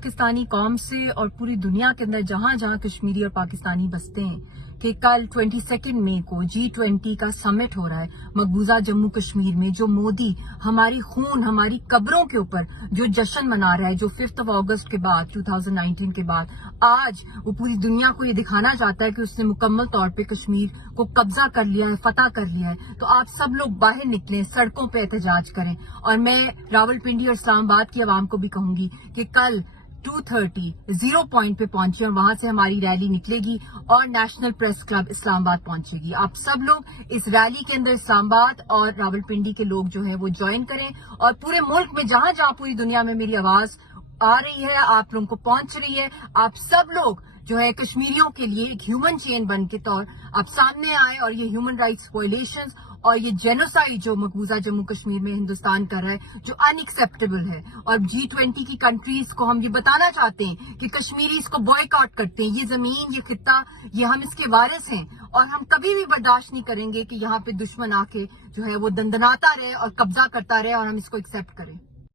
पाकिस्तानी कौम से और पूरी दुनिया के अंदर जहां जहां कश्मीरी और पाकिस्तानी बसते हैं कि कल 22 मई को G20 का समिट हो रहा है मकबूजा जम्मू कश्मीर में, जो मोदी हमारी खून हमारी कब्रों के ऊपर जो जश्न मना रहा है, जो 5 अगस्त के बाद 2019 के बाद आज वो पूरी दुनिया को ये दिखाना चाहता है कि उसने मुकम्मल तौर पे कश्मीर को कब्जा कर लिया है, फतह कर लिया है। तो आप सब लोग बाहर निकलें, सड़कों पे एहतजाज करें। और मैं रावलपिंडी और इस्लामाबाद की आवाम को भी कहूंगी कि कल 2:30 जीरो पॉइंट पे पहुंचे और वहां से हमारी रैली निकलेगी और नेशनल प्रेस क्लब इस्लामाबाद पहुंचेगी। आप सब लोग इस रैली के अंदर इस्लामाबाद और रावलपिंडी के लोग जो है वो ज्वाइन करें और पूरे मुल्क में जहां जहां पूरी दुनिया में मेरी आवाज आ रही है, आप लोगों को पहुंच रही है, आप सब लोग जो है कश्मीरियों के लिए एक ह्यूमन चेन बन के तौर आप सामने आए और ये ह्यूमन राइट्स वायलेशंस और ये जेनोसाइड जो मकबूजा जम्मू कश्मीर में हिंदुस्तान कर रहा है, जो अनएक्सेप्टेबल है। और G20 की कंट्रीज को हम ये बताना चाहते हैं कि कश्मीरी इसको बॉयकॉट करते हैं। ये जमीन, ये खित्ता, ये हम इसके वारिस हैं और हम कभी भी बर्दाश्त नहीं करेंगे कि यहाँ पे दुश्मन आके जो है वो दंदनाता रहे और कब्जा करता रहे और हम इसको एक्सेप्ट करें।